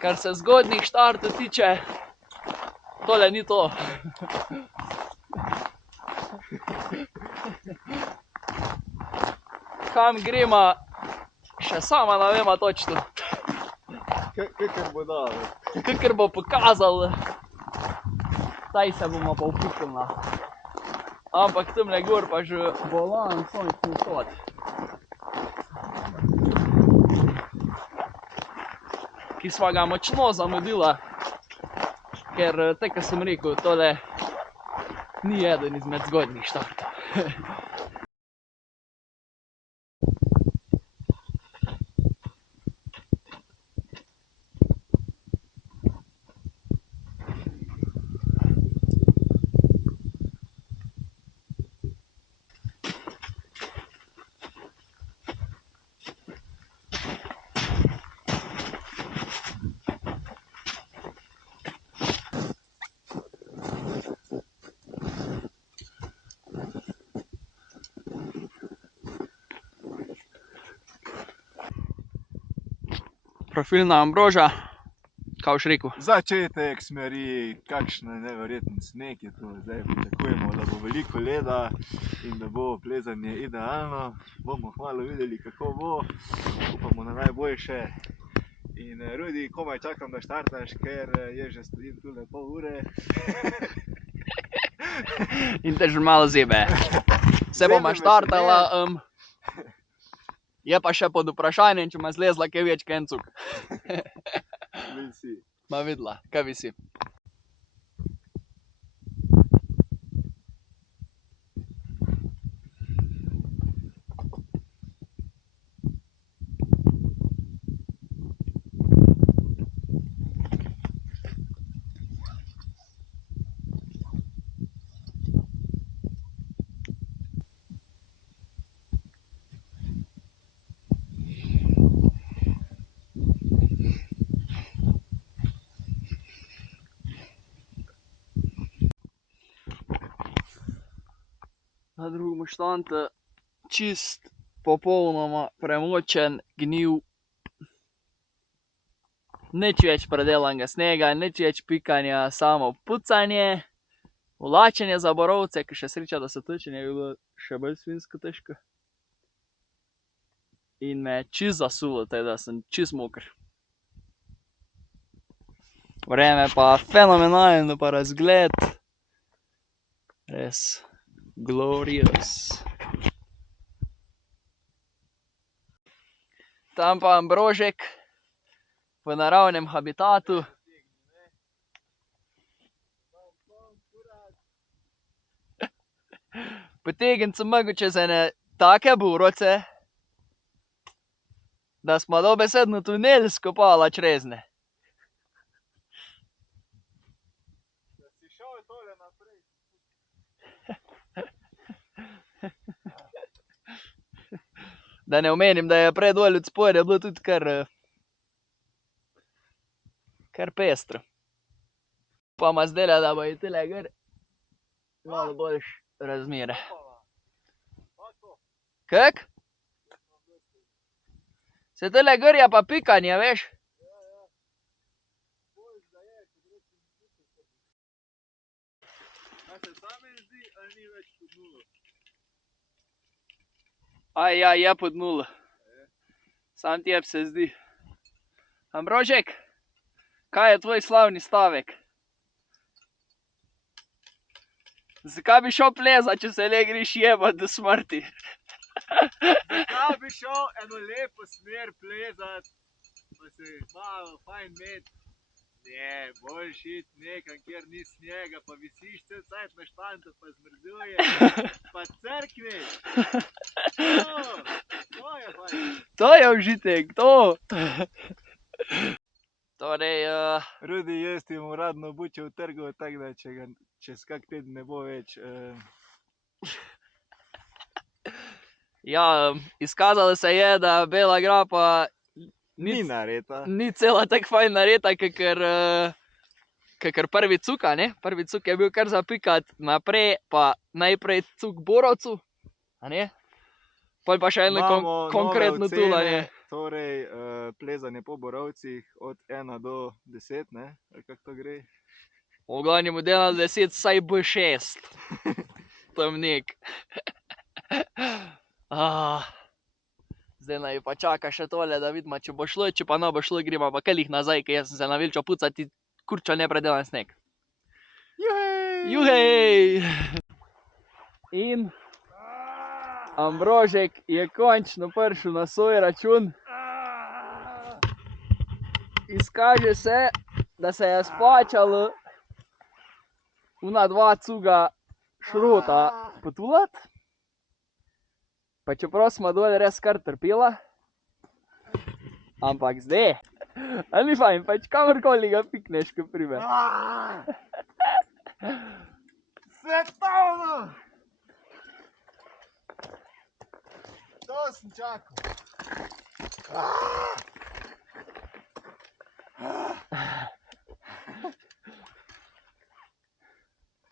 Kar se zgodnjih štartov tiče, tole ni to. Kam gremo, še sama ne vemo točno. Kakor bo dal. Kakor bo pokazal, taj se bomo pa upikali. Ampak tamle gor pa že bolan sončni vzhod. Ki sva ga močno zamudila, ker, tako kot sem rekel, tole ni eden izmed zgodnjih štartov. Profilna Ambroža, kaj boš rekel? Začetek smeri, kakšen neverjeten sneg je to. Zdaj pričakujemo, da bo veliko leda in da bo plezanje idealno. Bomo hmalo videli, kako bo. Upamo na najboljše. In Rudi, komaj čakam, da štartaš, ker jaz že stojim tule pol ure. In te že malo zebe. Se bova štartala, je pa še pod vprašanjem, če ma zlezla kaj več kaj en cuk. Visi. Ma videla, kaj visi. Na drugem štantu čist popolnoma premočen, gnil. Nič več predelanega snega, nič več pikanja, samo pucanje. Vlačenje za borovce, ker še sreča, da so točenje bilo še bolj svinjsko težko. In me je čist zasulo, tako da sem čist moker. Vreme pa fenomenalno, pa razgled res glorious. Tam pa Ambrožek v naravnem habitatu. Potegniti sem mogel čez ene take burovce, da smo dobesedno tunel skopala črezne. Da ne omenim, da je prej dol od spodaj bilo tudi kar pestro. Pa ma zdela, da bo tule gor malo boljše razmere. Kako? Se tule gor je pa pikanje, veš. Ja, je pod nulo. Sam tebi se zdi. Ambrožek, kaj je tvoj slavni stavek? Zakaj bi šel plezat, če se le greš jebat do smrti? Zakaj bi šel eno lepo smer plezat, pa se malo fajn met? Ne, boljš iti nekam, kjer ni snega, pa visiš cel cajt na štantu, pa zmrzuje, pa crkneš. To je fajn. To je užitek, to! Torej, Rudi, jaz ti bom uradno buče utrgal, tako da če ga čez kak teden ne bo več. Ja, izkazalo se je, da Bela grapa Ni nareta. ni cela tako fajn nareta, kakor prvi cuk, a ne? Prvi cuk je bil kar za pikat naprej, pa najprej cuk borovcu, a ne? Pol pa še eno Imamo konkretno nove ocene, tulanje. torej plezanje po borovcih od 1 do 10, ne? Ali kako to gre? V glavnem od 1 do 10, saj B6. Tam nek. Zdaj naj pa čaka še tole, da vidimo, če bo šlo, če pa ne bo šlo, gremo pa kalih nazaj, ker jaz sem se navilčal pucati kurča nepredelan sneg. Juhej! In Ambrožek je končno prišel na svoj račun. Izkaže se, da se je splačalo una 2 cuga šrota potulat. Pa čeprav smo dole res kar trpela. Ampak zdaj, ali ni fajn, pač kamorkoli ga pikneš, ko prime. Svetovno! To sem čakal.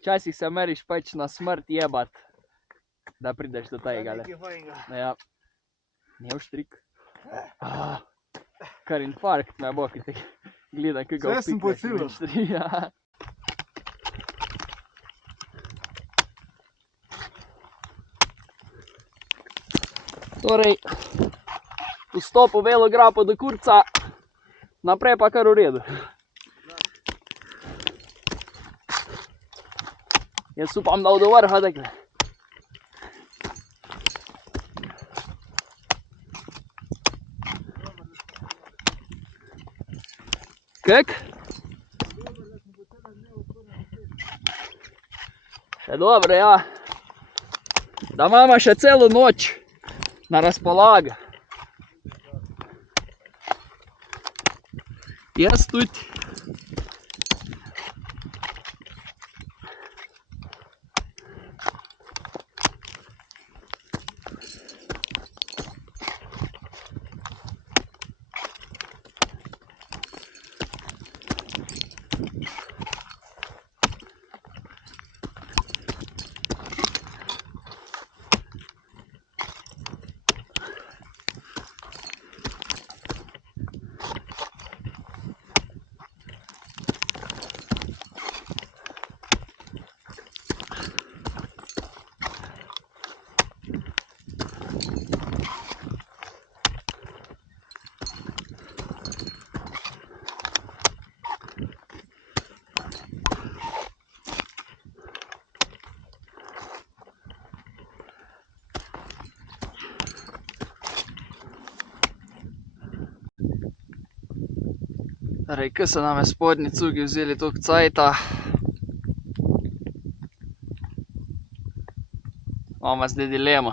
Včasih se meriš pač na smrt jebat, da prideš do tega. Ja. Ne uštrik. Kar infarkt me bo, ki te gleda, ki ga Vse sem pocilil. Ja. Torej, vstop v Velo grapo do kurca, naprej pa kar v redu. Jaz upam, da do vrha takle. Kak? Še dobro, ja. Da imamo še celo noč na razpolago. Jaz tudi. Torej, ko so name spodnji cugi vzeli toliko cajta, imamo zdaj dilemo.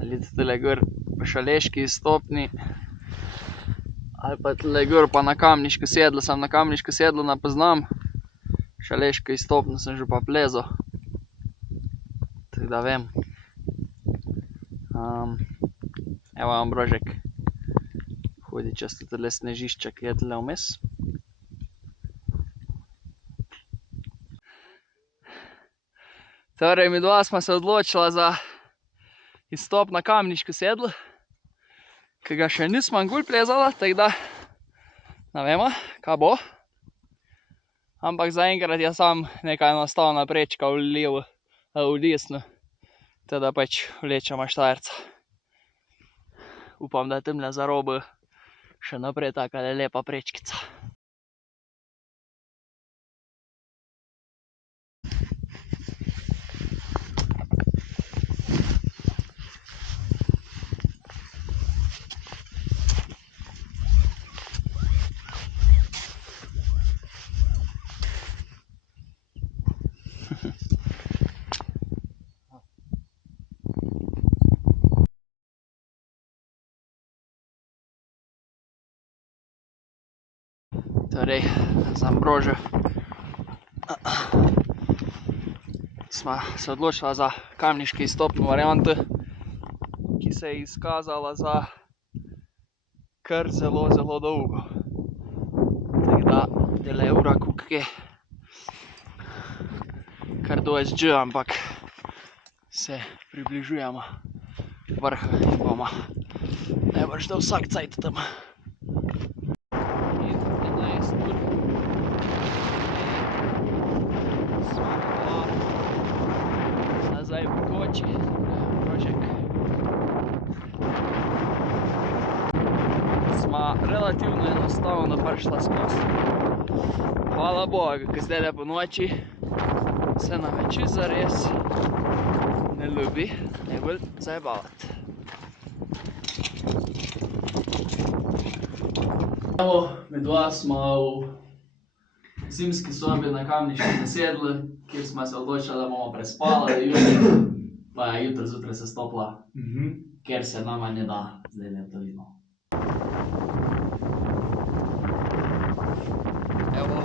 Ali tule gor po Šaleški izstopni, ali pa tule gor pa na Kamniško sedlo. Sam na Kamniško sedlo ne poznam, Šaleško izstopno sem že pa plezal. Tako da vem. Evo Ambrožek. Hodi čez tole snežišče, ki je tule vmes. Torej, midva smo se odločila za izstop na Kamniško sedlo, ki ga še nismo nikoli plezala, tako da ne vemo, kaj bo. Ampak zaenkrat je samo neka enostavna prečka v levo, v desno, teda pač vlečemo Štajerca. Upam, da je tamle za robo še naprej taka lepa prečkica. Torej, z Ambrožo sva se odločila za kamniški izstopno varianto, ki se je izkazala za kar zelo dolgo. Tako da, tele je ura koliko je kar dosti že, ampak se približujemo vrha in bomo najbrž da vsak cajt tam. In 11 ur. Smo nazaj v koči, Rožek. Smo relativno enostavno prišla skozi. Hvala Bogu, ker zdaj po noči se nam je čisto zares ne ljubi najbolj zajebavati. Midva smo v zimski sobi na Kamniški zasedli, kjer smo se odločili, da bomo prespali jutri, pa je jutri zjutraj se stopila, ker se nama ne da zdaj ne dolino. Evo,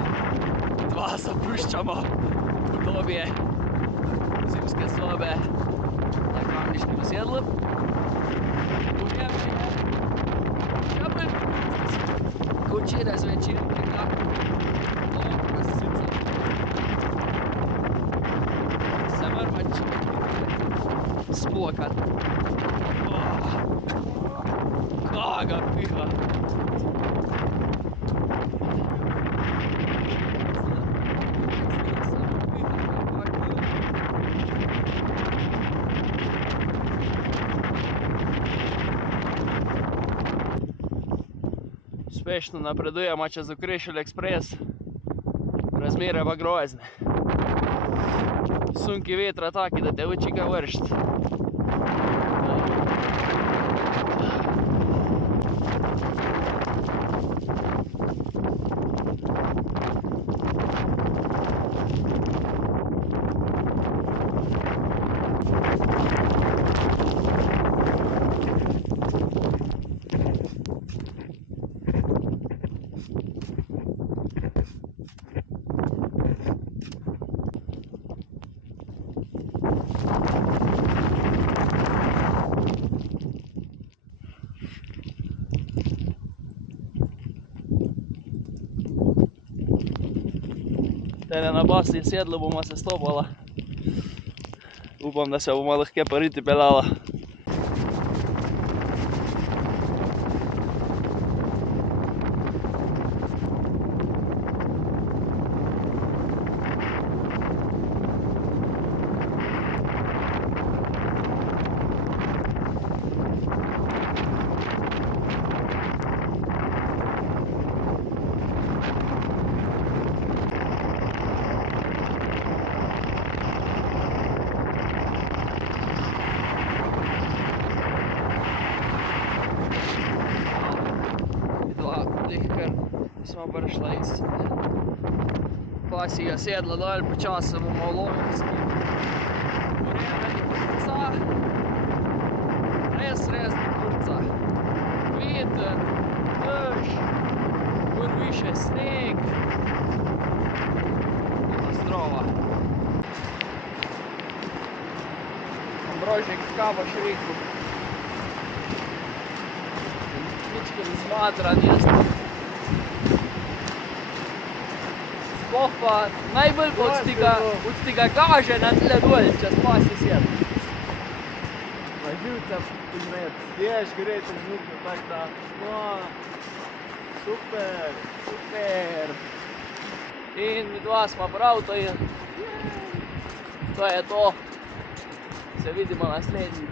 dva zapuščamo obdobje zimske sobe na Kamniškem zasedlu. V njem je šapen, ko včeraj zvečer tega dobro sicer se moramo spokat. Kaga piha. Uspešno napredujemo čez Okrešelj ekspres, razmere pa grozne. Sunki vetra taki, da te uči kaj vršt. Tele na basni sedlu bomo se stopala. Upam, da se bomo lahko po riti peljala. Smo prišla iz pasjega sedla dol, počasi bomo v Lovenski. Vreme kurca, res kurca. Veter, dež, gor više sneg. Katastrofa. Ambrožek, kaj boš rekel? Ničko izmadran jaz. Sploh pa najbolj od tega gaže na tle dol, čez pasji sedel. Pa živcem izmed, ješ gre trenutno tak da, super. Super. In midva smo prav, to je to. Se vidimo naslednji.